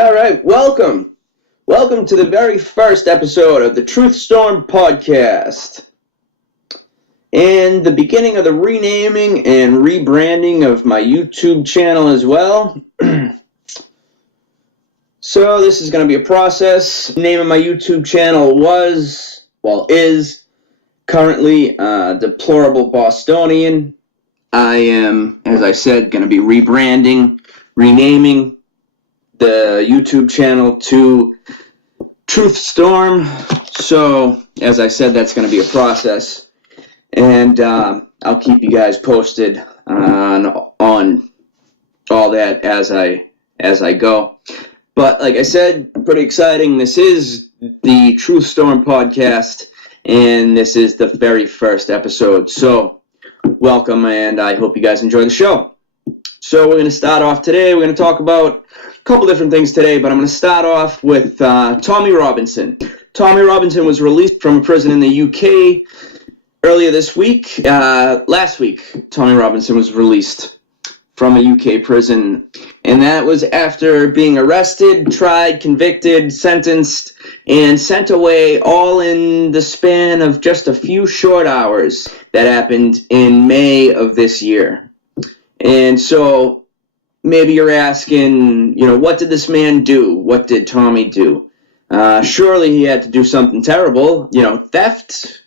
All right, welcome. Welcome to the very first episode of the Truth Storm podcast. And the beginning of the renaming and rebranding of my YouTube channel as well. So this is going to be a process. The name of my YouTube channel is currently DeplorableBostonian. I am, as I said, going to be renaming the YouTube channel to Truth Storm. So, as I said, that's going to be a process, and I'll keep you guys posted on all that as I go. But like I said, pretty exciting. This is the Truth Storm podcast, and this is the very first episode. So, welcome, and I hope you guys enjoy the show. So we're going to start off today. We're going to talk about a couple different things today, but I'm going to start off with Tommy Robinson. Tommy Robinson was released from prison in the UK earlier this week. Last week, Tommy Robinson was released from a UK prison, and that was after being arrested, tried, convicted, sentenced, and sent away all in the span of just a few short hours. That happened in May of this year. And so maybe you're asking, what did this man do? What did Tommy do? Surely he had to do something terrible. Theft?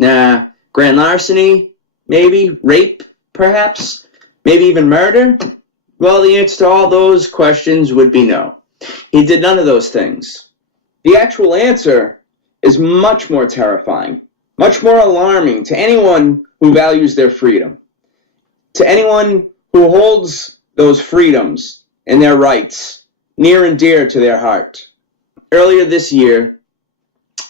Grand larceny? Maybe? Rape, perhaps? Maybe even murder? Well, the answer to all those questions would be no. He did none of those things. The actual answer is much more terrifying, much more alarming to anyone who values their freedom, to anyone who holds those freedoms and their rights near and dear to their heart. Earlier this year,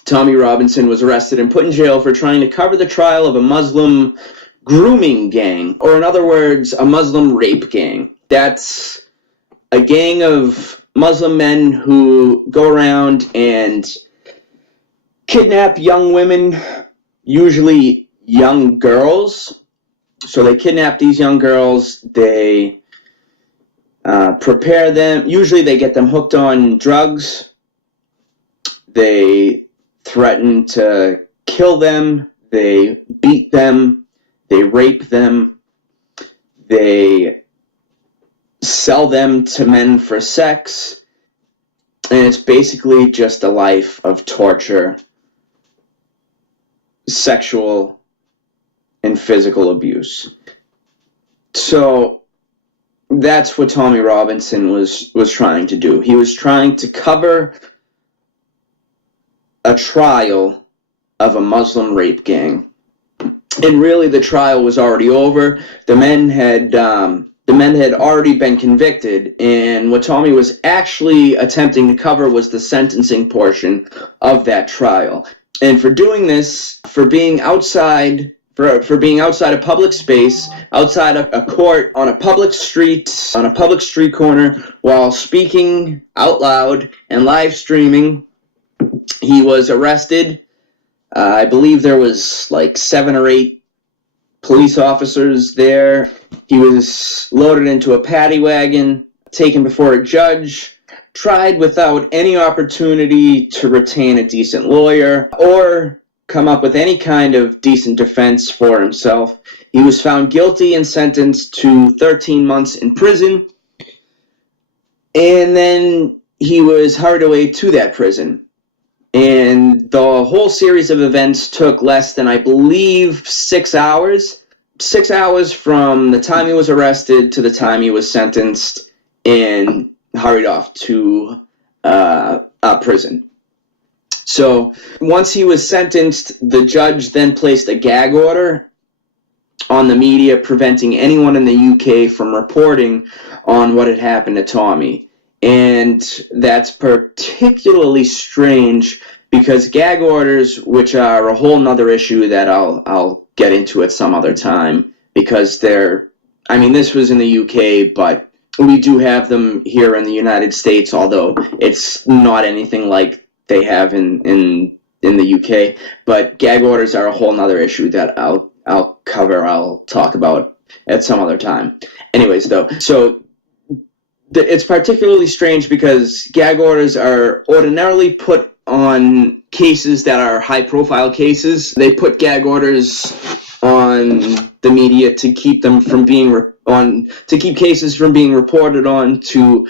Tommy Robinson was arrested and put in jail for trying to cover the trial of a Muslim grooming gang, or in other words, a Muslim rape gang. That's a gang of Muslim men who go around and kidnap young women, usually young girls. So they kidnap these young girls, they prepare them, usually they get them hooked on drugs, they threaten to kill them, they beat them, they rape them, they sell them to men for sex, and it's basically just a life of torture, sexual and physical abuse. So that's what Tommy Robinson was trying to do. He was trying to cover a trial of a Muslim rape gang. And really the trial was already over. The men had already been convicted, and what Tommy was actually attempting to cover was the sentencing portion of that trial. And for doing this, for being outside a public space, outside a court, on a public street corner, while speaking out loud and live streaming, he was arrested. I believe there was like 7 or 8 police officers there. He was loaded into a paddy wagon, taken before a judge, tried without any opportunity to retain a decent lawyer or come up with any kind of decent defense for himself. He was found guilty and sentenced to 13 months in prison, and then he was hurried away to that prison. And the whole series of events took less than, I believe, 6 hours. 6 hours from the time he was arrested to the time he was sentenced and hurried off to prison. So once he was sentenced, the judge then placed a gag order on the media, preventing anyone in the UK from reporting on what had happened to Tommy. And that's particularly strange because gag orders, which are a whole nother issue that I'll get into at some other time, because this was in the UK, but we do have them here in the United States, although it's not anything like they have in the UK. But gag orders are a whole nother issue that I'll talk about at some other time. Anyways, though, so it's particularly strange because gag orders are ordinarily put on cases that are high-profile cases. They put gag orders on the media to keep them from being to keep cases from being reported on, to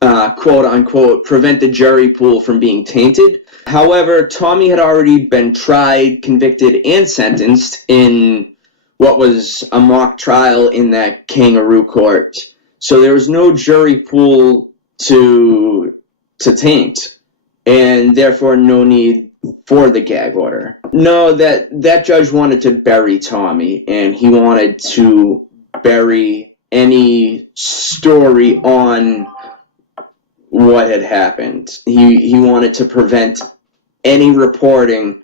quote unquote prevent the jury pool from being tainted. However, Tommy had already been tried, convicted, and sentenced in what was a mock trial in that kangaroo court. So there was no jury pool to taint, and therefore no need for the gag order. No, that judge wanted to bury Tommy, and he wanted to bury any story on what had happened. He wanted to prevent any reporting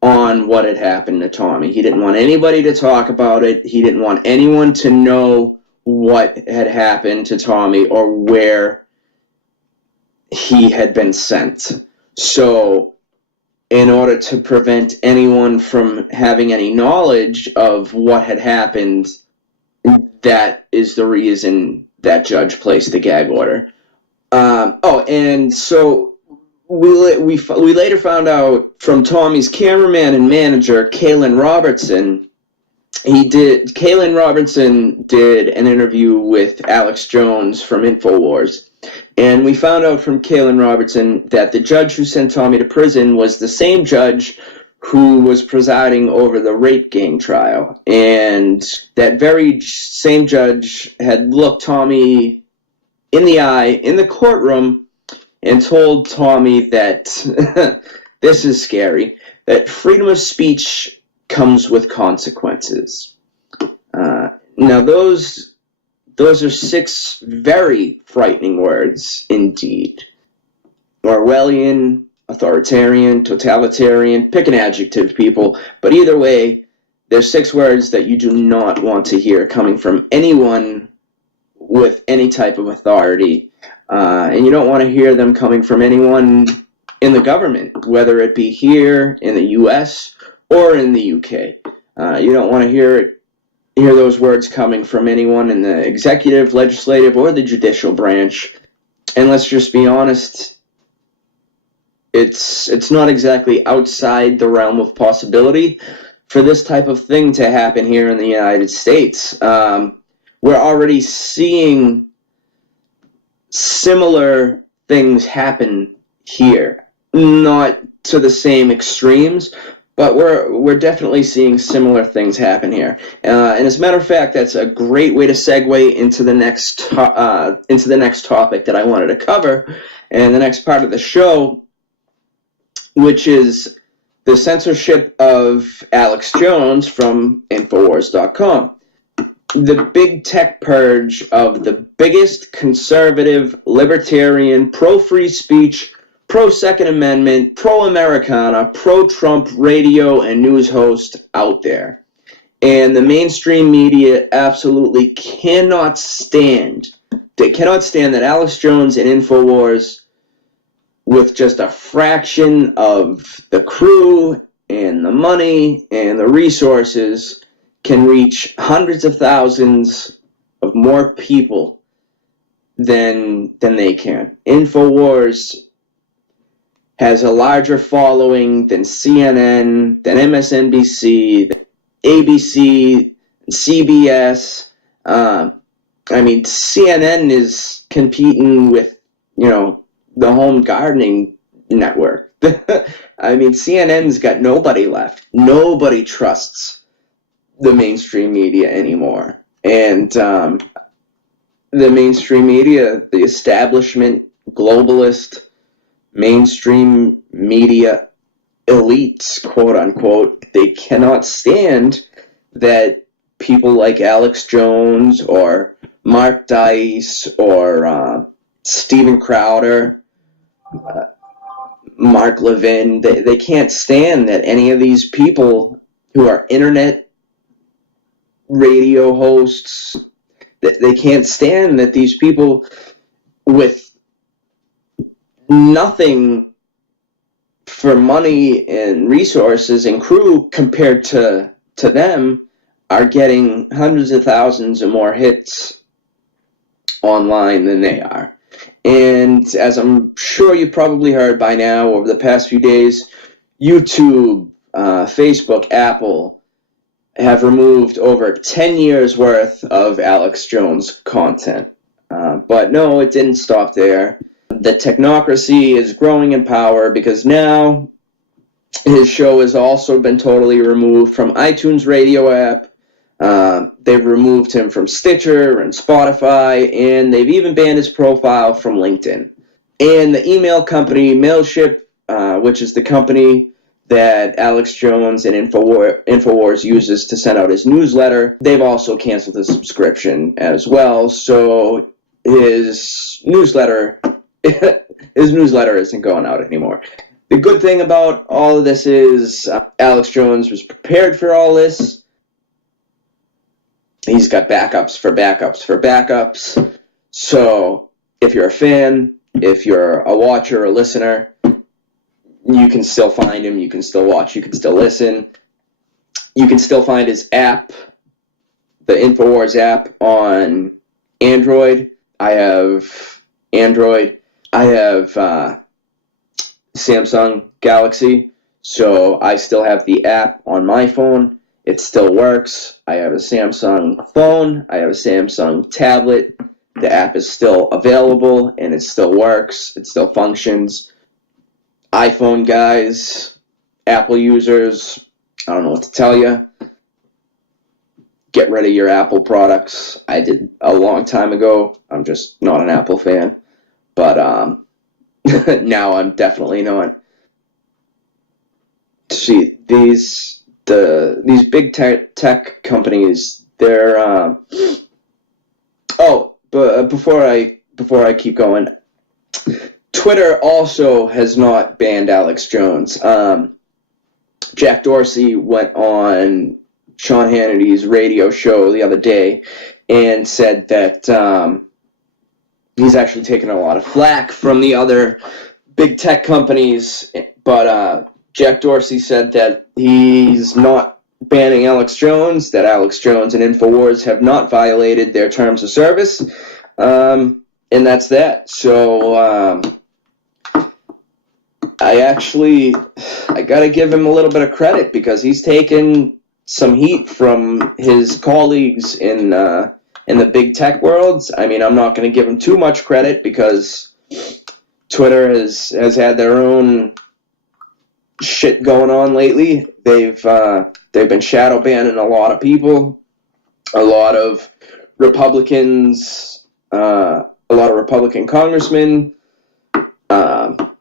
on what had happened to Tommy. He didn't want anybody to talk about it. He didn't want anyone to know what had happened to Tommy or where he had been sent. So, in order to prevent anyone from having any knowledge of what had happened, that is the reason that judge placed the gag order. And so we later found out from Tommy's cameraman and manager, Kalen Robertson. Kalen Robertson did an interview with Alex Jones from InfoWars, and we found out from Kalen Robertson that the judge who sent Tommy to prison was the same judge who was presiding over the rape gang trial, and that very same judge had looked Tommy in the eye in the courtroom and told Tommy that this is scary, that freedom of speech comes with consequences. Now those are 6 very frightening words indeed. Orwellian, authoritarian, totalitarian, pick an adjective, people, but either way, there's 6 words that you do not want to hear coming from anyone with any type of authority, and you don't want to hear them coming from anyone in the government, whether it be here in the U.S. or in the UK. You don't want to hear those words coming from anyone in the executive, legislative, or the judicial branch. And let's just be honest, it's not exactly outside the realm of possibility for this type of thing to happen here in the United States. We're already seeing similar things happen here. Not to the same extremes, but we're definitely seeing similar things happen here. And as a matter of fact, that's a great way to segue into the next topic that I wanted to cover, and the next part of the show, which is the censorship of Alex Jones from Infowars.com. The big tech purge of the biggest conservative, libertarian, pro-free speech, pro-Second Amendment, pro-Americana, pro-Trump radio and news host out there. And the mainstream media absolutely cannot stand. They cannot stand that Alex Jones and Infowars, with just a fraction of the crew and the money and the resources, can reach hundreds of thousands of more people than they can. Infowars has a larger following than CNN, than MSNBC, than ABC, CBS. CNN is competing with, the home gardening network. CNN's got nobody left. Nobody trusts the mainstream media anymore. And the mainstream media, the establishment, globalist, mainstream media elites, quote unquote, they cannot stand that people like Alex Jones or Mark Dice or Steven Crowder, Mark Levin, they can't stand that any of these people who are internet radio hosts, they can't stand that these people with nothing for money and resources and crew compared to them are getting hundreds of thousands of more hits online than they are. And as I'm sure you probably heard by now, over the past few days, YouTube, Facebook, Apple have removed over 10 years worth of Alex Jones content. But no, it didn't stop there. The technocracy is growing in power because now his show has also been totally removed from iTunes radio app. They've removed him from Stitcher and Spotify, and they've even banned his profile from LinkedIn. And the email company Mailship, which is the company that Alex Jones and InfoWars uses to send out his newsletter, they've also canceled his subscription as well. So his newsletter isn't going out anymore. The good thing about all of this is Alex Jones was prepared for all this. He's got backups for backups for backups. So if you're a fan, if you're a watcher or listener, you can still find him, you can still watch, you can still listen. You can still find his app, the InfoWars app, on Android. I have Android. I have Samsung Galaxy, so I still have the app on my phone. It still works. I have a Samsung phone. I have a Samsung tablet. The app is still available, and it still works. It still functions. iPhone guys, Apple users, I don't know what to tell you. Get rid of your Apple products. I did a long time ago. I'm just not an Apple fan. But now I'm definitely not. See, these big tech companies, they're but before I keep going, Twitter also has not banned Alex Jones. Jack Dorsey went on Sean Hannity's radio show the other day and said that he's actually taken a lot of flack from the other big tech companies, but Jack Dorsey said that he's not banning Alex Jones, that Alex Jones and InfoWars have not violated their terms of service, and that's that. So I gotta give him a little bit of credit because he's taken some heat from his colleagues in the big tech worlds. I mean, I'm not going to give him too much credit because Twitter has had their own shit going on lately. They've been shadow banning a lot of people, a lot of Republicans, a lot of Republican congressmen.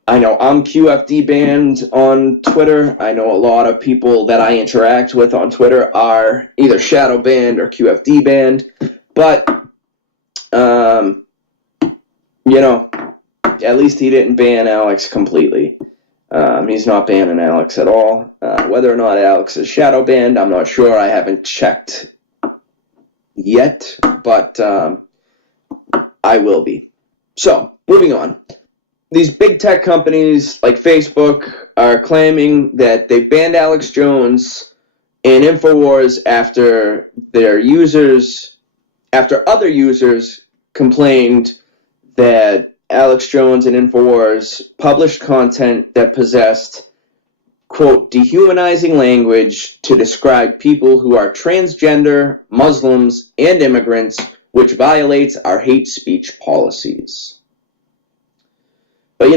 I know I'm QFD banned on Twitter. I know a lot of people that I interact with on Twitter are either shadow banned or QFD banned. But, at least he didn't ban Alex completely. He's not banning Alex at all. Whether or not Alex is shadow banned, I'm not sure. I haven't checked yet, but I will be. So, moving on. These big tech companies like Facebook are claiming that they banned Alex Jones and InfoWars after other users complained that Alex Jones and InfoWars published content that possessed, quote, dehumanizing language to describe people who are transgender, Muslims, and immigrants, which violates our hate speech policies. But,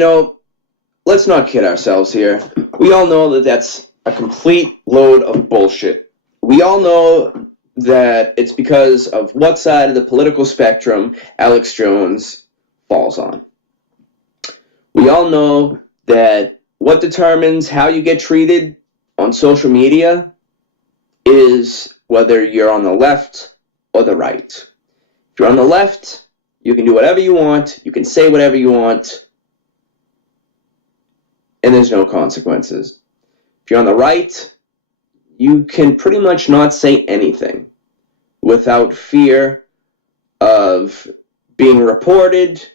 let's not kid ourselves here. We all know that that's a complete load of bullshit. We all know that it's because of what side of the political spectrum Alex Jones falls on. We all know that what determines how you get treated on social media is whether you're on the left or the right. If you're on the left, you can do whatever you want, you can say whatever you want, and there's no consequences. If you're on the right, you can pretty much not say anything without fear of being reported,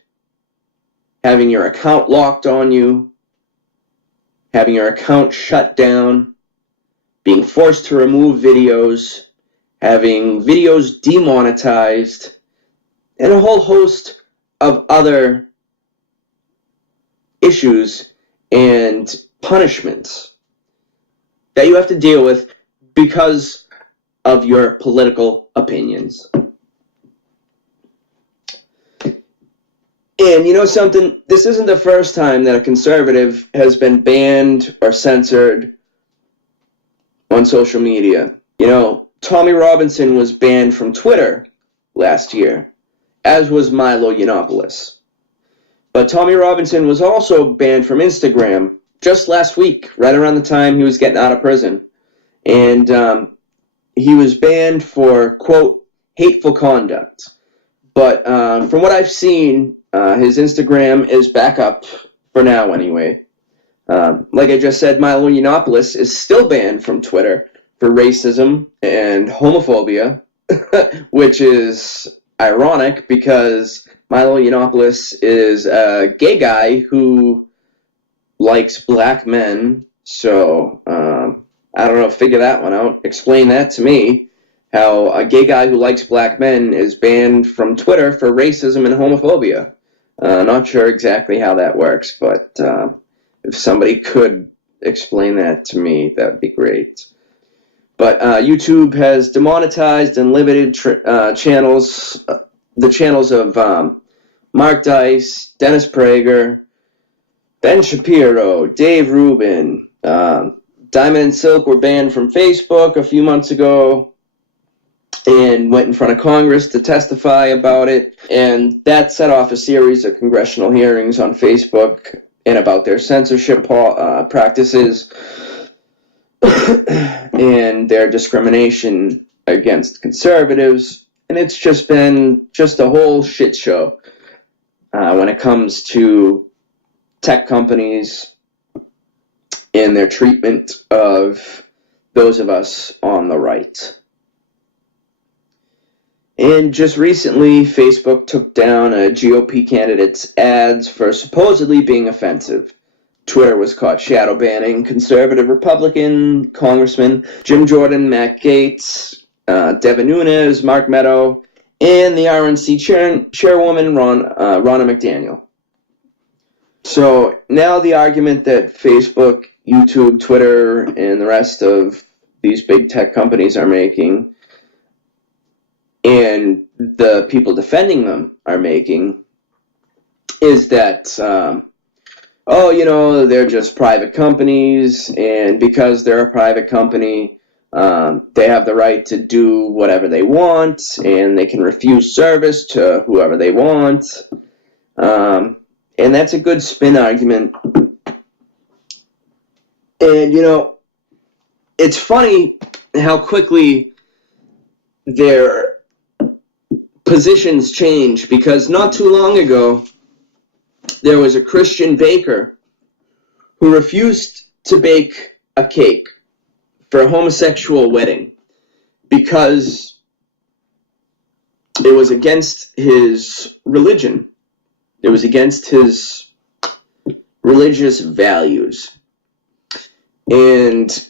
having your account locked on you, having your account shut down, being forced to remove videos, having videos demonetized, and a whole host of other issues and punishments that you have to deal with because of your political opinions. And you know something? This isn't the first time that a conservative has been banned or censored on social media. You know, Tommy Robinson was banned from Twitter last year, as was Milo Yiannopoulos. But Tommy Robinson was also banned from Instagram just last week, right around the time he was getting out of prison. And he was banned for, quote, hateful conduct. But from what I've seen, his Instagram is back up for now anyway. Like I just said, Milo Yiannopoulos is still banned from Twitter for racism and homophobia, which is ironic because Milo Yiannopoulos is a gay guy who likes black men. So, I don't know, figure that one out. Explain that to me. How a gay guy who likes black men is banned from Twitter for racism and homophobia. Not sure exactly how that works, but if somebody could explain that to me, that would be great. But YouTube has demonetized and limited channels, the channels of Mark Dice, Dennis Prager, Ben Shapiro, Dave Rubin. Diamond and Silk were banned from Facebook a few months ago and went in front of Congress to testify about it. And that set off a series of congressional hearings on Facebook and about their censorship practices and their discrimination against conservatives. And it's just been just a whole shit show when it comes to tech companies and their treatment of those of us on the right. And just recently, Facebook took down a GOP candidate's ads for supposedly being offensive. Twitter was caught shadow banning conservative Republican Congressman Jim Jordan, Matt Gaetz, Devin Nunes, Mark Meadow, and the RNC chairwoman Ronna McDaniel. So now the argument that Facebook, YouTube, Twitter, and the rest of these big tech companies are making, and the people defending them are making, is that, they're just private companies, and because they're a private company, they have the right to do whatever they want, and they can refuse service to whoever they want. And that's a good spin argument. And, it's funny how quickly their positions change, because not too long ago, there was a Christian baker who refused to bake a cake for a homosexual wedding because it was against his religion. It was against his religious values. And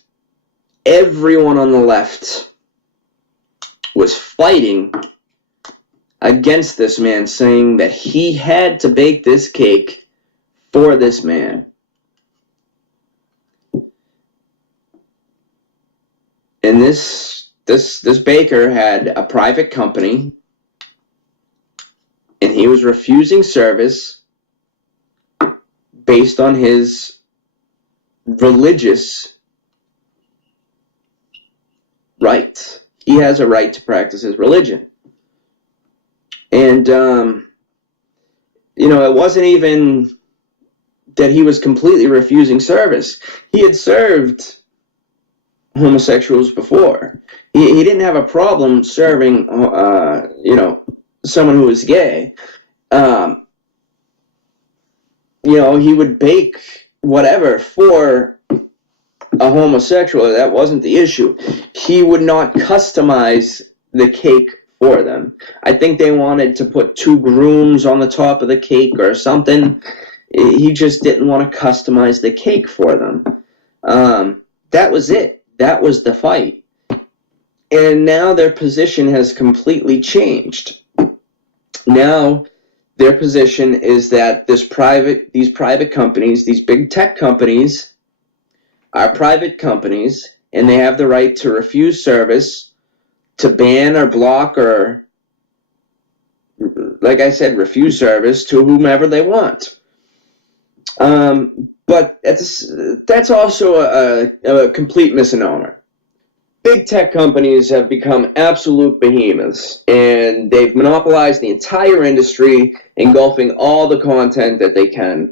everyone on the left was fighting against this man, saying that he had to bake this cake for this man. And this baker had a private company, and he was refusing service based on his religious right. He has a right to practice his religion. And, it wasn't even that he was completely refusing service. He had served homosexuals before. He didn't have a problem serving, someone who was gay. He would bake whatever for a homosexual. That wasn't the issue. He would not customize the cake for them. I think they wanted to put 2 grooms on the top of the cake or something. He just didn't want to customize the cake for them. That was it. That was the fight. And now their position has completely changed. Now, their position is that these private companies, these big tech companies, are private companies, and they have the right to refuse service, to ban or block or, like I said, refuse service to whomever they want. But that's also a complete misnomer. Big tech companies have become absolute behemoths, and they've monopolized the entire industry, engulfing all the content that they can.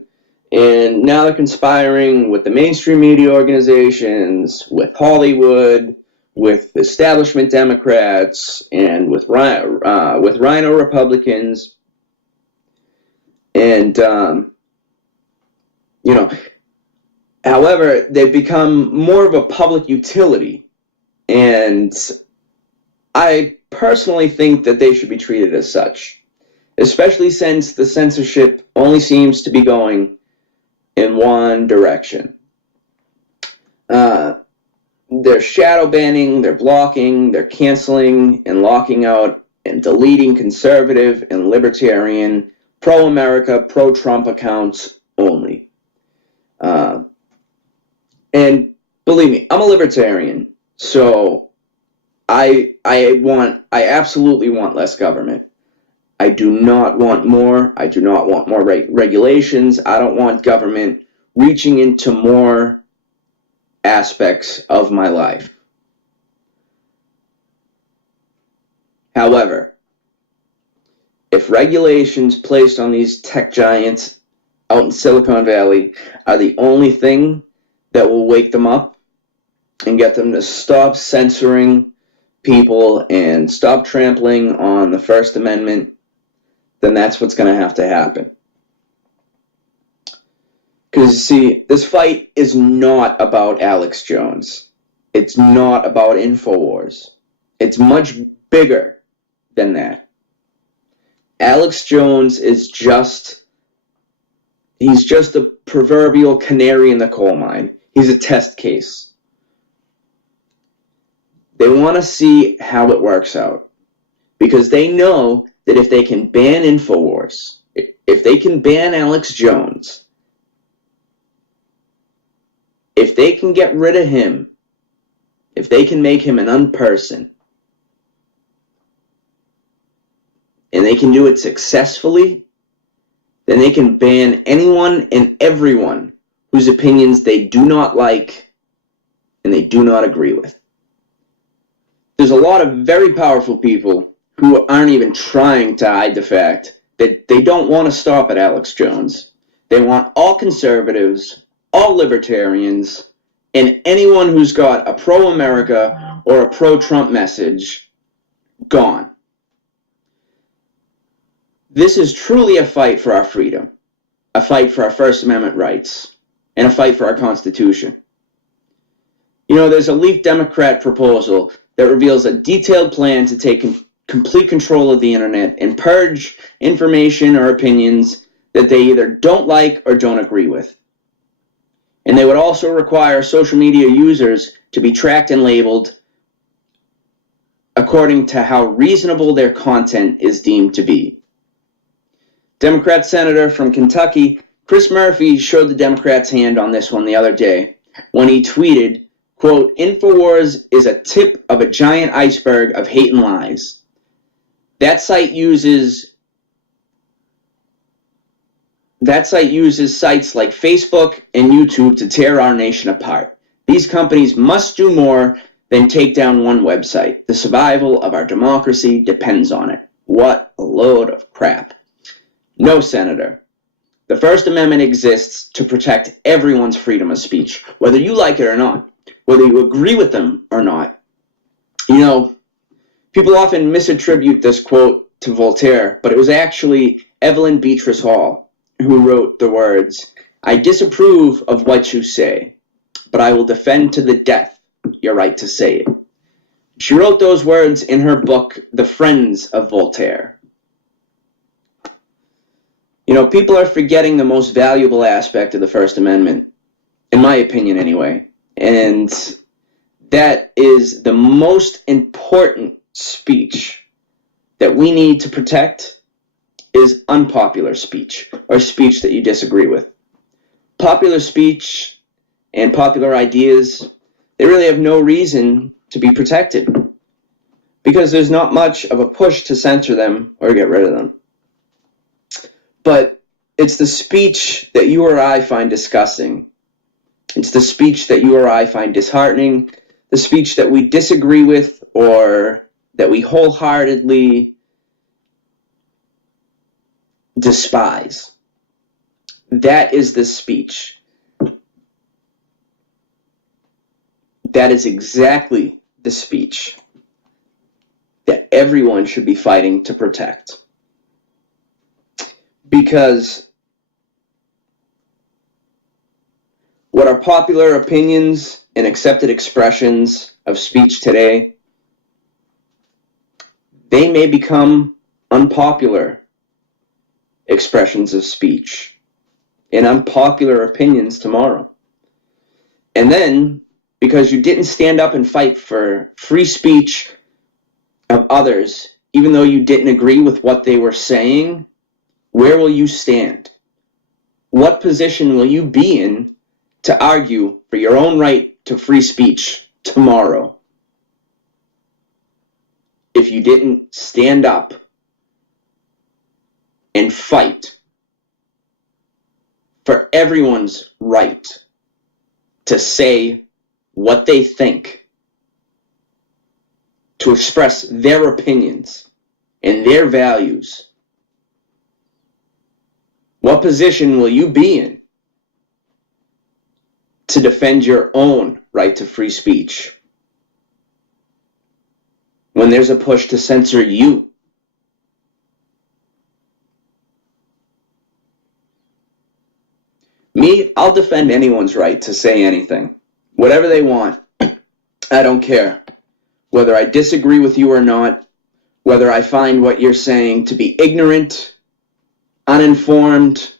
And now they're conspiring with the mainstream media organizations, with Hollywood, with establishment Democrats, and with Rhino Republicans. And, however, they've become more of a public utility. And I personally think that they should be treated as such, especially since the censorship only seems to be going in one direction. They're shadow banning, they're blocking, they're canceling and locking out and deleting conservative and libertarian, pro-America, pro-Trump accounts only. And believe me, I'm a libertarian. So I absolutely want less government. I do not want more. I do not want more regulations. I don't want government reaching into more aspects of my life. However, if regulations placed on these tech giants out in Silicon Valley are the only thing that will wake them up and get them to stop censoring people and stop trampling on the First Amendment, then that's what's going to have to happen. Because, see, this fight is not about Alex Jones. It's not about InfoWars. It's much bigger than that. Alex Jones is he's just a proverbial canary in the coal mine. He's a test case. They want to see how it works out, because they know that if they can ban InfoWars, if they can ban Alex Jones, if they can get rid of him, if they can make him an unperson, and they can do it successfully, then they can ban anyone and everyone whose opinions they do not like and they do not agree with. There's a lot of very powerful people who aren't even trying to hide the fact that they don't want to stop at Alex Jones. They want all conservatives, all libertarians, and anyone who's got a pro-America or a pro-Trump message gone. This is truly a fight for our freedom, a fight for our First Amendment rights, and a fight for our Constitution. There's a leaked Democrat proposal that reveals a detailed plan to take complete control of the internet and purge information or opinions that they either don't like or don't agree with. And they would also require social media users to be tracked and labeled according to how reasonable their content is deemed to be. Democrat Senator from Kentucky, Chris Murphy, showed the Democrats' hand on this one the other day when he tweeted, quote, "InfoWars is a tip of a giant iceberg of hate and lies. That site uses sites like Facebook and YouTube to tear our nation apart. These companies must do more than take down one website. The survival of our democracy depends on it." What a load of crap. No, Senator. The First Amendment exists to protect everyone's freedom of speech, whether you like it or not, whether you agree with them or not. People often misattribute this quote to Voltaire, but it was actually Evelyn Beatrice Hall who wrote the words, "I disapprove of what you say, but I will defend to the death your right to say it." She wrote those words in her book, The Friends of Voltaire. People are forgetting the most valuable aspect of the First Amendment, in my opinion anyway, and that is the most important speech that we need to protect is unpopular speech, or speech that you disagree with. Popular speech and popular ideas, they really have no reason to be protected, because there's not much of a push to censor them or get rid of them. But it's the speech that you or I find disgusting. It's the speech that you or I find disheartening, the speech that we disagree with or that we wholeheartedly despise. That is the speech. That is exactly the speech that everyone should be fighting to protect. Because what are popular opinions and accepted expressions of speech today, they may become unpopular expressions of speech and unpopular opinions tomorrow. And then, because you didn't stand up and fight for free speech of others, even though you didn't agree with what they were saying, where will you stand? What position will you be in to argue for your own right to free speech tomorrow if you didn't stand up and fight for everyone's right to say what they think, to express their opinions and their values? What position will you be in to defend your own right to free speech when there's a push to censor you? Me, I'll defend anyone's right to say anything, whatever they want. I don't care. Whether I disagree with you or not, whether I find what you're saying to be ignorant, uninformed,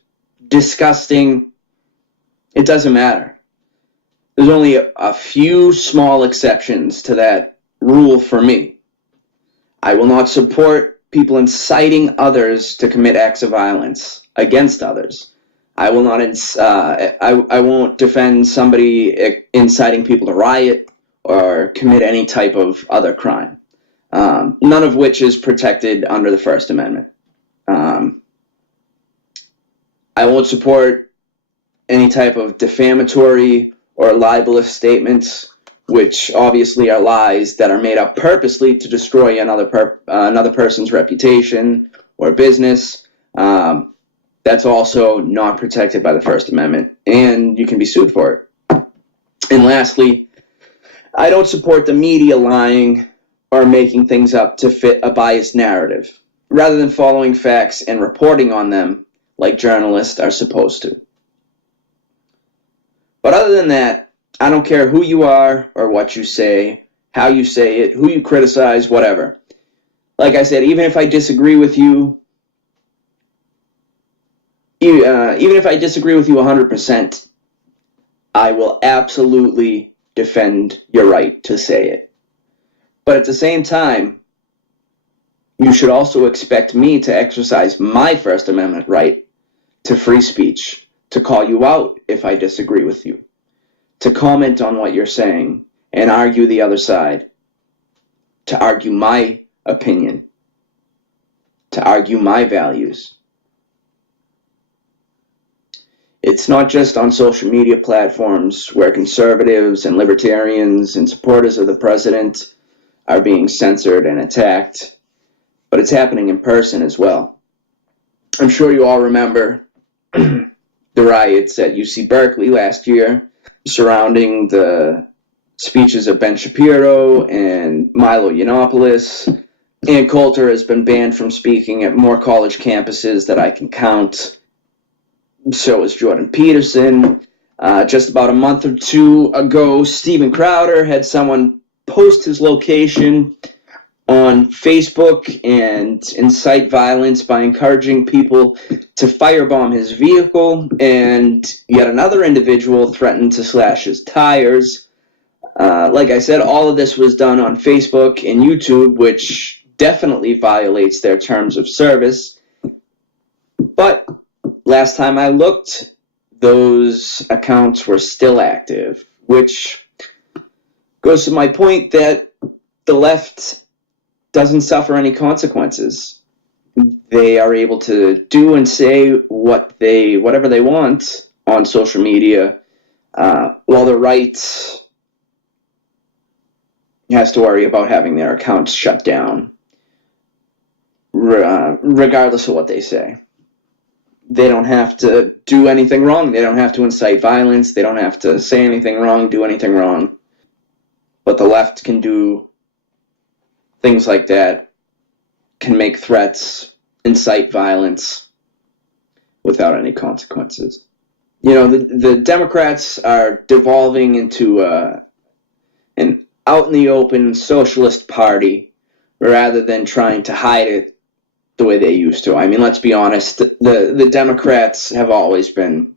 disgusting, it doesn't matter. There's only a few small exceptions to that rule for me. I will not support people inciting others to commit acts of violence against others. I will not. I won't defend somebody inciting people to riot or commit any type of other crime. None of which is protected under the First Amendment. I won't support any type of defamatory or libelous statements, which obviously are lies that are made up purposely to destroy another person's reputation or business. That's also not protected by the First Amendment, and you can be sued for it. And lastly, I don't support the media lying or making things up to fit a biased narrative, rather than following facts and reporting on them like journalists are supposed to. But other than that, I don't care who you are or what you say, how you say it, who you criticize, whatever. Like I said, even if I disagree with you, even if I disagree with you 100%, I will absolutely defend your right to say it. But at the same time, you should also expect me to exercise my First Amendment right to free speech, to call you out if I disagree with you, to comment on what you're saying and argue the other side, to argue my opinion, to argue my values. It's not just on social media platforms where conservatives and libertarians and supporters of the president are being censored and attacked, but it's happening in person as well. I'm sure you all remember the riots at UC Berkeley last year surrounding the speeches of Ben Shapiro and Milo Yiannopoulos. Ann Coulter has been banned from speaking at more college campuses that I can count. So is Jordan Peterson. Just about a month or two ago, Steven Crowder had someone post his location on Facebook and incite violence by encouraging people to firebomb his vehicle, and yet another individual threatened to slash his tires. Like I said, all of this was done on Facebook and YouTube, which definitely violates their terms of service. But last time I looked, those accounts were still active, which goes to my point that the left doesn't suffer any consequences. They are able to do and say whatever they want on social media, while the right has to worry about having their accounts shut down, regardless of what they say. They don't have to do anything wrong. They don't have to incite violence. They don't have to say anything wrong, do anything wrong. But the left can do things like that, can make threats, incite violence without any consequences. You know, the Democrats are devolving into an out-in-the-open socialist party rather than trying to hide it the way they used to. I mean, let's be honest, the Democrats have always been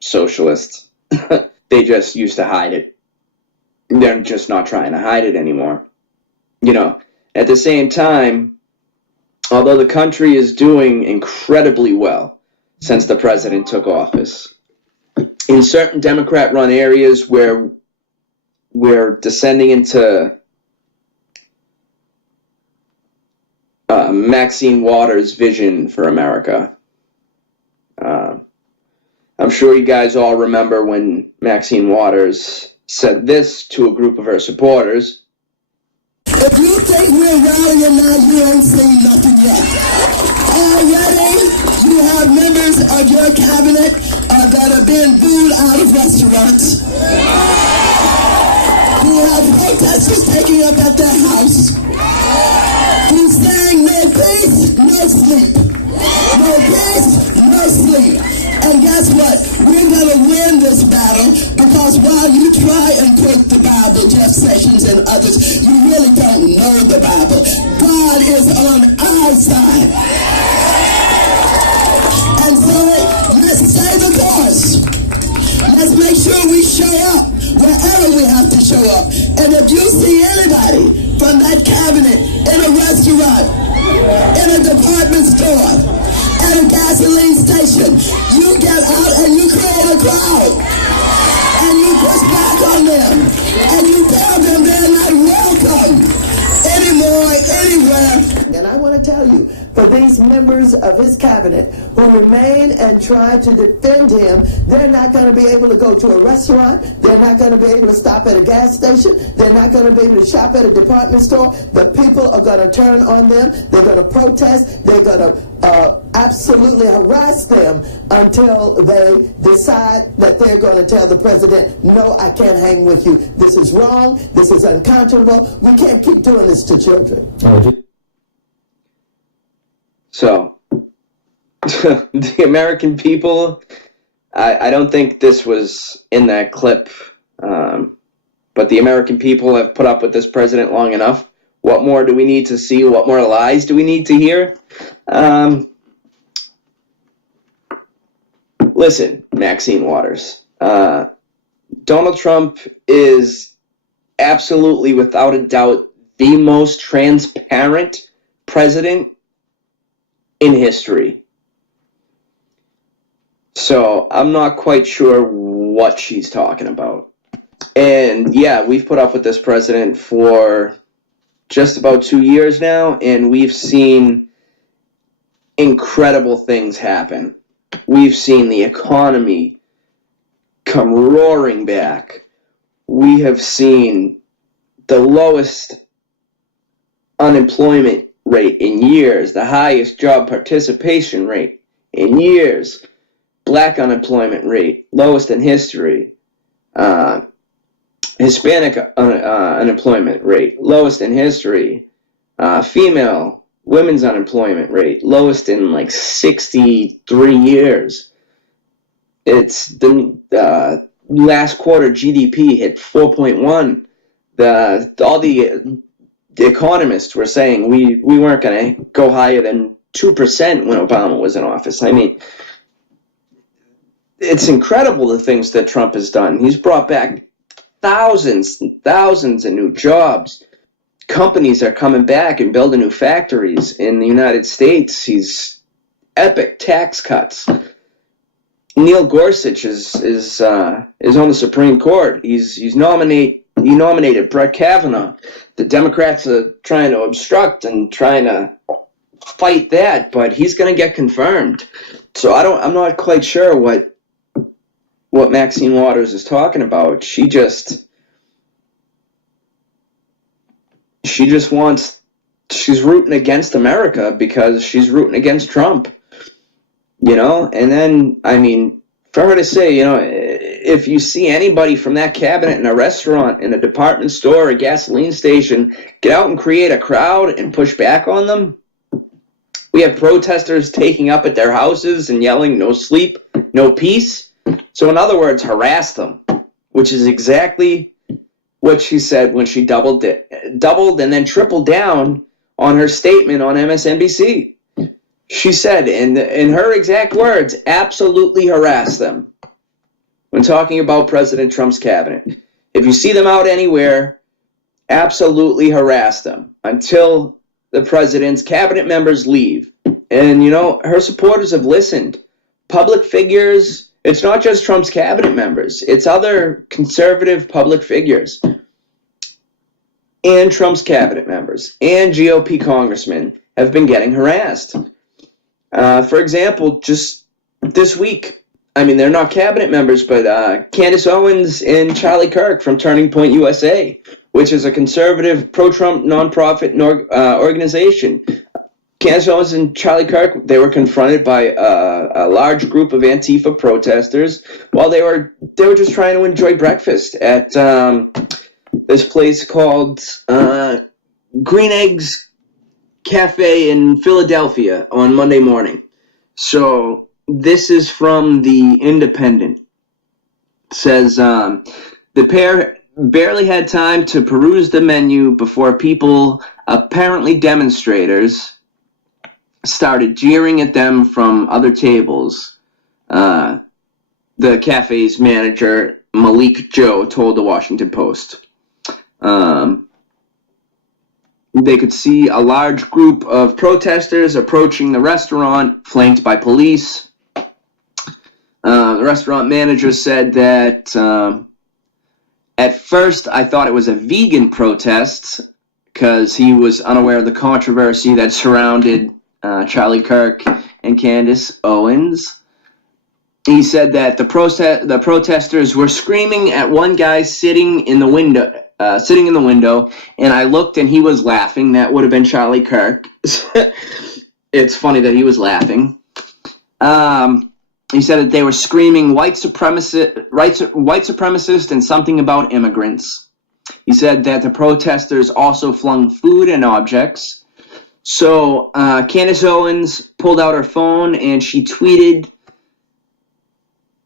socialists. They just used to hide it. They're just not trying to hide it anymore. You know, at the same time, although the country is doing incredibly well since the president took office, in certain Democrat-run areas where we're descending into Maxine Waters' vision for America. I'm sure you guys all remember when Maxine Waters said this to a group of her supporters. If you think we're rallying now, you ain't seen nothing yet. Already, you have members of your cabinet that are being booed out of restaurants. You have protesters taking up at their house. Who's saying no peace, no sleep. No peace, no sleep. And guess what? We're going to win this battle because while you try and quote the Bible, Jeff Sessions and others, you really don't know the Bible. God is on our side. And so let's stay the course. Let's make sure we show up wherever we have to show up. And if you see anybody from that cabinet in a restaurant, in a department store, at a gasoline station, you get out and you create a crowd. And you push back on them. And you tell them they're not welcome anymore, anywhere. And I want to tell you, for these members of his cabinet who remain and try to defend him, they're not going to be able to go to a restaurant. They're not going to be able to stop at a gas station. They're not going to be able to shop at a department store. The people are going to turn on them. They're going to protest. They're going to absolutely harass them until they decide that they're going to tell the president, no, I can't hang with you. This is wrong. This is unconscionable. We can't keep doing this to children. So, the American people, I don't think this was in that clip, but the American people have put up with this president long enough. What more do we need to see? What more lies do we need to hear? Listen, Maxine Waters, Donald Trump is absolutely, without a doubt, the most transparent president in history. So I'm not quite sure what she's talking about. And yeah, we've put up with this president for just about 2 years now, and we've seen incredible things happen. We've seen the economy come roaring back. We have seen the lowest unemployment rate in years, the highest job participation rate in years, black unemployment rate, lowest in history, Hispanic unemployment rate, lowest in history, women's unemployment rate, lowest in like 63 years. It's the last quarter GDP hit 4.1. All the economists were saying we weren't going to go higher than 2% when Obama was in office. I mean, it's incredible the things that Trump has done. He's brought back thousands and thousands of new jobs. Companies are coming back and building new factories in the United States. He's epic tax cuts. Neil Gorsuch is on the Supreme Court. He nominated Brett Kavanaugh. The Democrats are trying to obstruct and trying to fight that, but he's going to get confirmed. So I'm not quite sure what Maxine Waters is talking about. She's rooting against America because she's rooting against Trump. And then, for her to say, if you see anybody from that cabinet in a restaurant, in a department store, a gasoline station, get out and create a crowd and push back on them. We have protesters taking up at their houses and yelling, no sleep, no peace. So in other words, harass them, which is exactly what she said when she doubled and then tripled down on her statement on MSNBC. She said, in her exact words, absolutely harass them when talking about President Trump's cabinet. If you see them out anywhere, absolutely harass them until the president's cabinet members leave. And, her supporters have listened. Public figures, it's not just Trump's cabinet members. It's other conservative public figures and Trump's cabinet members and GOP congressmen have been getting harassed. For example, just this week, they're not cabinet members, but Candace Owens and Charlie Kirk from Turning Point USA, which is a conservative pro-Trump nonprofit organization. Candace Owens and Charlie Kirk, they were confronted by a large group of Antifa protesters while they were just trying to enjoy breakfast at this place called Green Eggs Cafe in Philadelphia on Monday morning. So this is from The Independent. It says, the pair barely had time to peruse the menu before people, apparently demonstrators, started jeering at them from other tables. The cafe's manager, Malik Joe, told the Washington Post. They could see a large group of protesters approaching the restaurant, flanked by police. The restaurant manager said that at first I thought it was a vegan protest because he was unaware of the controversy that surrounded Charlie Kirk and Candace Owens. He said that the protesters were screaming at one guy sitting in the window, and I looked and he was laughing. That would have been Charlie Kirk. It's funny that he was laughing. He said that they were screaming white supremacist and something about immigrants. He said that the protesters also flung food and objects. So Candace Owens pulled out her phone and she tweeted,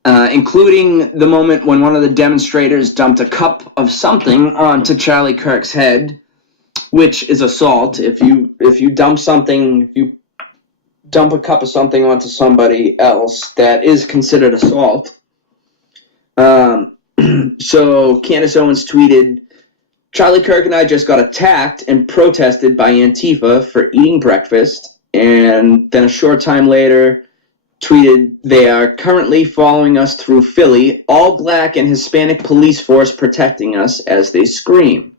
including the moment when one of the demonstrators dumped a cup of something onto Charlie Kirk's head, which is assault. If you dump a cup of something onto somebody else, that is considered assault. So Candace Owens tweeted, Charlie Kirk and I just got attacked and protested by Antifa for eating breakfast, and then a short time later tweeted, they are currently following us through Philly, all black and Hispanic police force protecting us as they scream.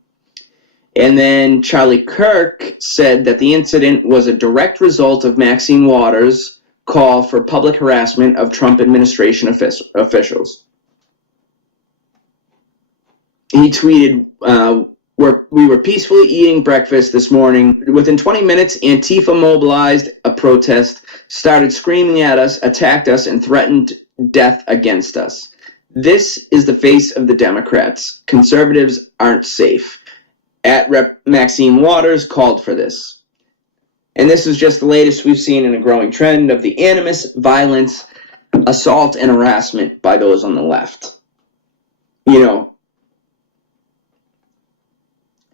And then Charlie Kirk said that the incident was a direct result of Maxine Waters' call for public harassment of Trump administration officials. He tweeted, we were peacefully eating breakfast this morning. Within 20 minutes, Antifa mobilized a protest, started screaming at us, attacked us, and threatened death against us. This is the face of the Democrats. Conservatives aren't safe. Rep Maxine Waters called for this. And this is just the latest we've seen in a growing trend of the animus, violence, assault, and harassment by those on the left.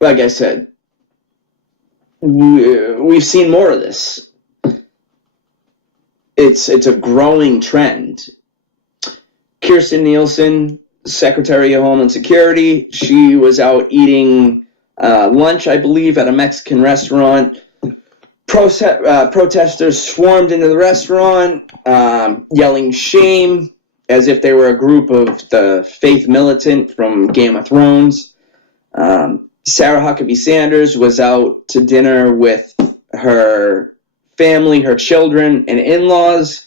Like I said, we've seen more of this. It's a growing trend. Kirstjen Nielsen, Secretary of Homeland Security, she was out eating lunch, I believe, at a Mexican restaurant Protesters swarmed into the restaurant, yelling shame, as if they were a group of the faith militant from Game of Thrones. Sarah Huckabee Sanders was out to dinner with her family, her children, and in-laws.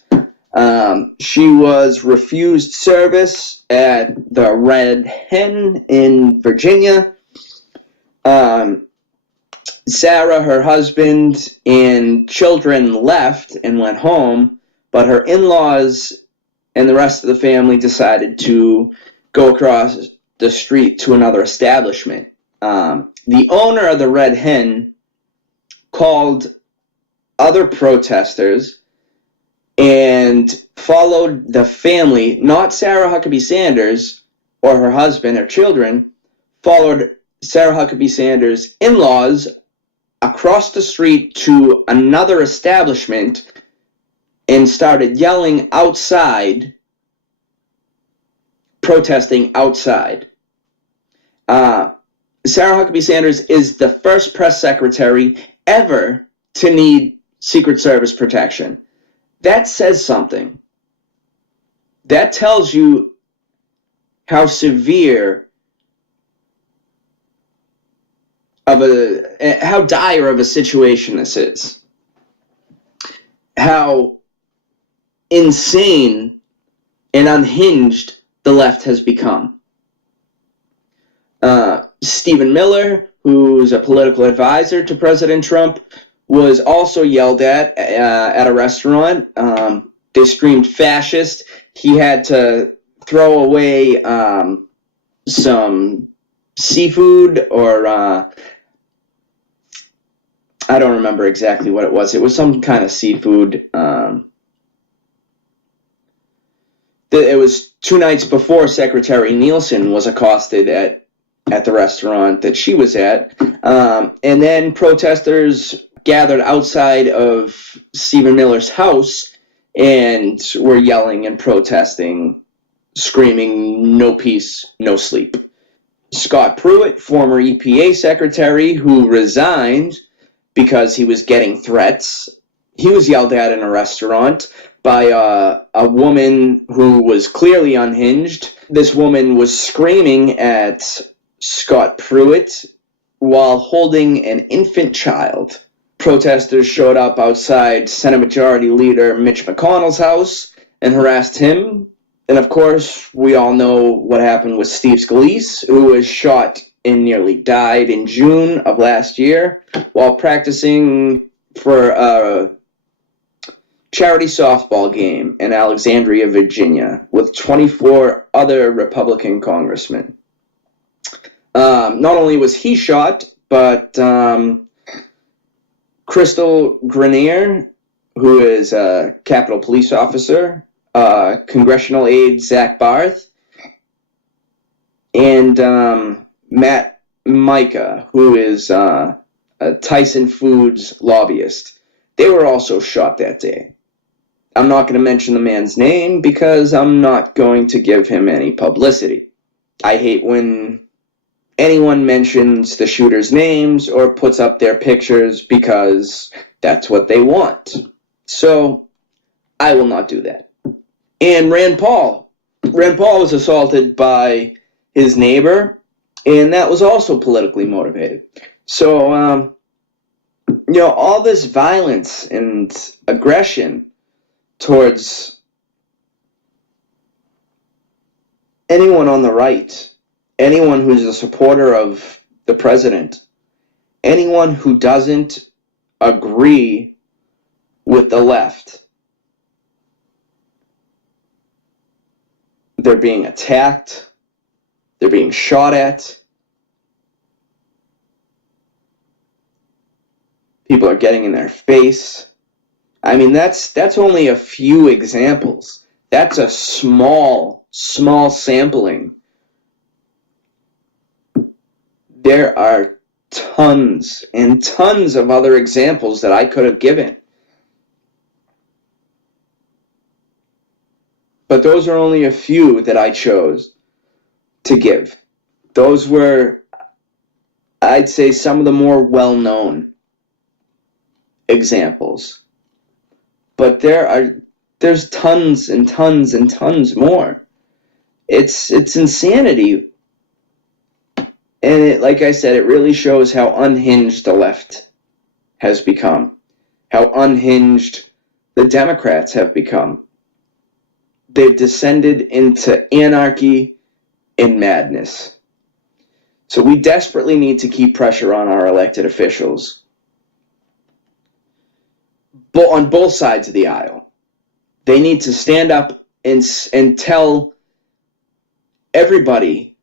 She was refused service at the Red Hen in Virginia. Sarah, her husband, and children left and went home, but her in-laws and the rest of the family decided to go across the street to another establishment. The owner of the Red Hen called other protesters and followed the family, not Sarah Huckabee Sanders or her husband or children, followed Sarah Huckabee Sanders' in-laws across the street to another establishment and started yelling outside, protesting outside. Sarah Huckabee Sanders is the first press secretary ever to need Secret Service protection. That says something. That tells you how severe how dire of a situation this is. How insane and unhinged the left has become. Stephen Miller, who's a political advisor to President Trump, was also yelled at a restaurant. They screamed fascist. He had to throw away some seafood, or I don't remember exactly what it was. It was some kind of seafood. It was 2 nights before Secretary Nielsen was accosted at the restaurant that she was at. And then protesters gathered outside of Stephen Miller's house and were yelling and protesting, screaming, "No peace, no sleep." Scott Pruitt, former EPA secretary who resigned because he was getting threats, he was yelled at in a restaurant by a woman who was clearly unhinged. This woman was screaming at Scott Pruitt while holding an infant child. Protesters showed up outside Senate Majority Leader Mitch McConnell's house and harassed him. And of course, we all know what happened with Steve Scalise, who was shot and nearly died in June of last year while practicing for a charity softball game in Alexandria, Virginia, with 24 other Republican congressmen. Not only was he shot, but Crystal Grenier, who is a Capitol Police officer, congressional aide Zach Barth, and Matt Micah, who is a Tyson Foods lobbyist. They were also shot that day. I'm not going to mention the man's name because I'm not going to give him any publicity. I hate when anyone mentions the shooters' names or puts up their pictures because that's what they want. So, I will not do that. And Rand Paul was assaulted by his neighbor, and that was also politically motivated. So, all this violence and aggression towards anyone on the right, anyone who's a supporter of the president, anyone who doesn't agree with the left, they're being attacked, they're being shot at, people are getting in their face. I mean, that's only a few examples. That's a small sampling. There are tons and tons of other examples that I could have given. But those are only a few that I chose to give. Those were, I'd say, some of the more well-known examples, but there's tons and tons and tons more. It's insanity. And like I said, it really shows how unhinged the left has become, how unhinged the Democrats have become. They've descended into anarchy and madness. So we desperately need to keep pressure on our elected officials, but on both sides of the aisle. They need to stand up and tell everybody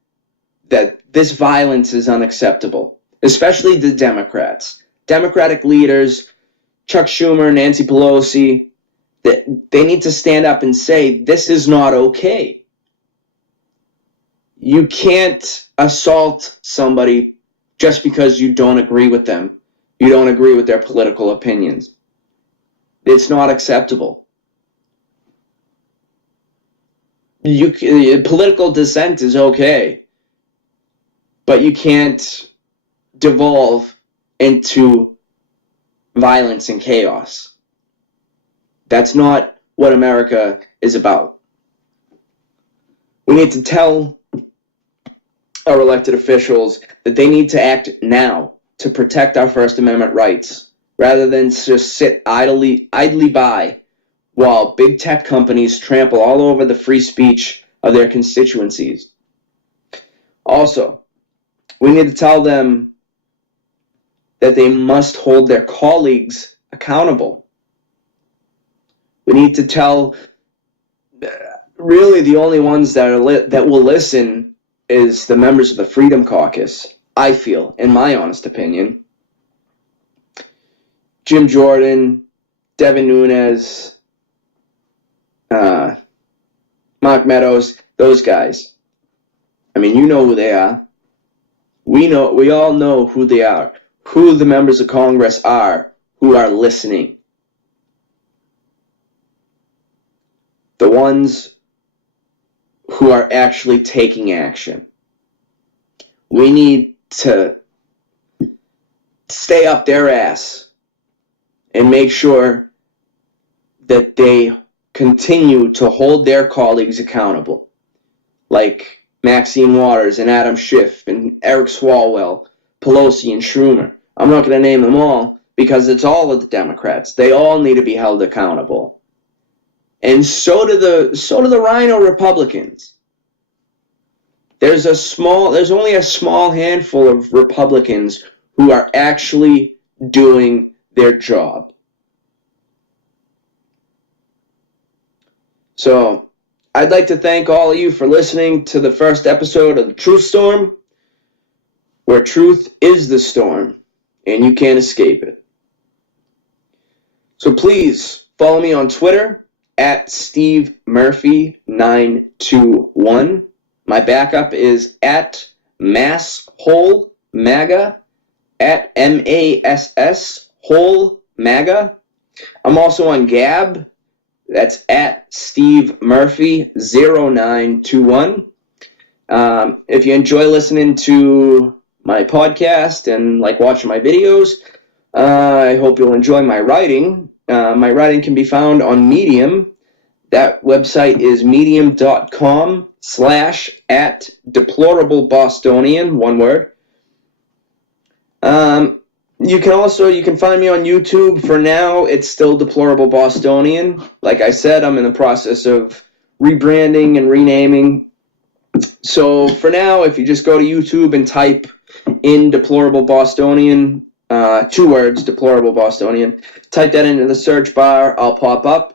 that this violence is unacceptable, especially the Democrats. Democratic leaders, Chuck Schumer, Nancy Pelosi, that they need to stand up and say, this is not okay. You can't assault somebody just because you don't agree with them. You don't agree with their political opinions. It's not acceptable. Political dissent is okay, but you can't devolve into violence and chaos. That's not what America is about. We need to tell our elected officials that they need to act now to protect our First Amendment rights, rather than just sit idly by while big tech companies trample all over the free speech of their constituencies. Also, we need to tell them that they must hold their colleagues accountable. We need to tell, really the only ones that will listen is the members of the Freedom Caucus, I feel, in my honest opinion. Jim Jordan, Devin Nunes, Mark Meadows, those guys. I mean, you know who they are. We all know who they are, who the members of Congress are who are listening. The ones who are actually taking action. We need to stay up their ass and make sure that they continue to hold their colleagues accountable, like Maxine Waters and Adam Schiff and Eric Swalwell, Pelosi and Schumer. I'm not going to name them all because it's all of the Democrats. They all need to be held accountable. And so do the Rhino Republicans. There's only a small handful of Republicans who are actually doing their job. So, I'd like to thank all of you for listening to the first episode of The Truth Storm, where truth is the storm, and you can't escape it. So please follow me on Twitter at SteveMurphy921. My backup is at MassHoleMaga, at MASS Whole MAGA. I'm also on Gab. That's at SteveMurphy0921. If you enjoy listening to my podcast and like watching my videos, I hope you'll enjoy my writing. My writing can be found on Medium. That website is medium.com/@DeplorableBostonian, one word. You can find me on YouTube. For now, it's still Deplorable Bostonian. Like I said, I'm in the process of rebranding and renaming. So for now, if you just go to YouTube and type in Deplorable Bostonian, 2 words, Deplorable Bostonian, type that into the search bar, I'll pop up.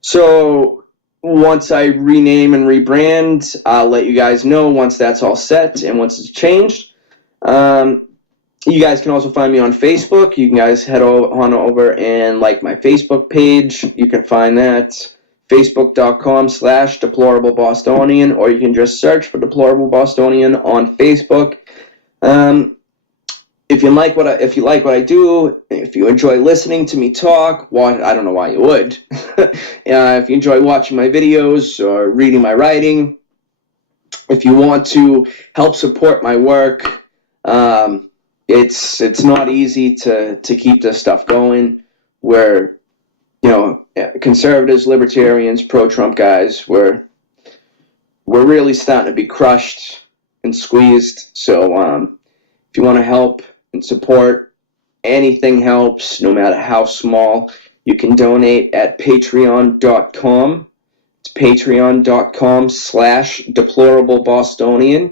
So once I rename and rebrand, I'll let you guys know once that's all set and once it's changed. You guys can also find me on Facebook. You guys head on over and like my Facebook page. You can find that facebook.com/DeplorableBostonian, or you can just search for Deplorable Bostonian on Facebook. If you like what I do, if you enjoy listening to me talk, I don't know why you would. If you enjoy watching my videos or reading my writing, if you want to help support my work, it's not easy to keep this stuff going. Where, conservatives, libertarians, pro-Trump guys, we're really starting to be crushed and squeezed. So if you want to help and support, anything helps, no matter how small. You can donate at patreon.com. It's patreon.com/DeplorableBostonian,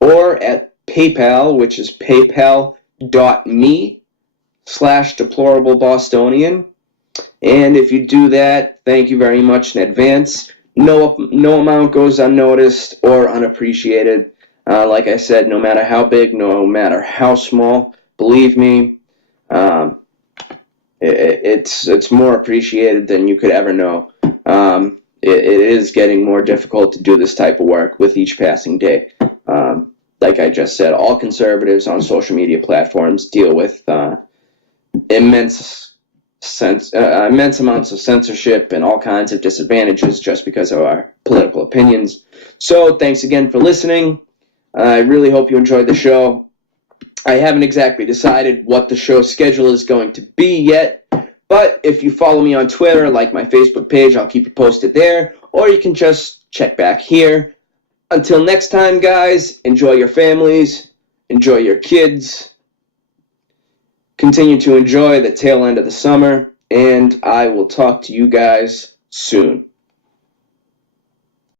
or at PayPal, which is paypal.me/DeplorableBostonian. And if you do that, thank you very much in advance. No amount goes unnoticed or unappreciated. Like I said, no matter how big, no matter how small, believe me, it's more appreciated than you could ever know. It is getting more difficult to do this type of work with each passing day. Like I just said, all conservatives on social media platforms deal with immense amounts of censorship and all kinds of disadvantages just because of our political opinions. So thanks again for listening. I really hope you enjoyed the show. I haven't exactly decided what the show schedule is going to be yet, but if you follow me on Twitter, like my Facebook page, I'll keep you posted there, or you can just check back here. Until next time, guys, enjoy your families, enjoy your kids, continue to enjoy the tail end of the summer, and I will talk to you guys soon.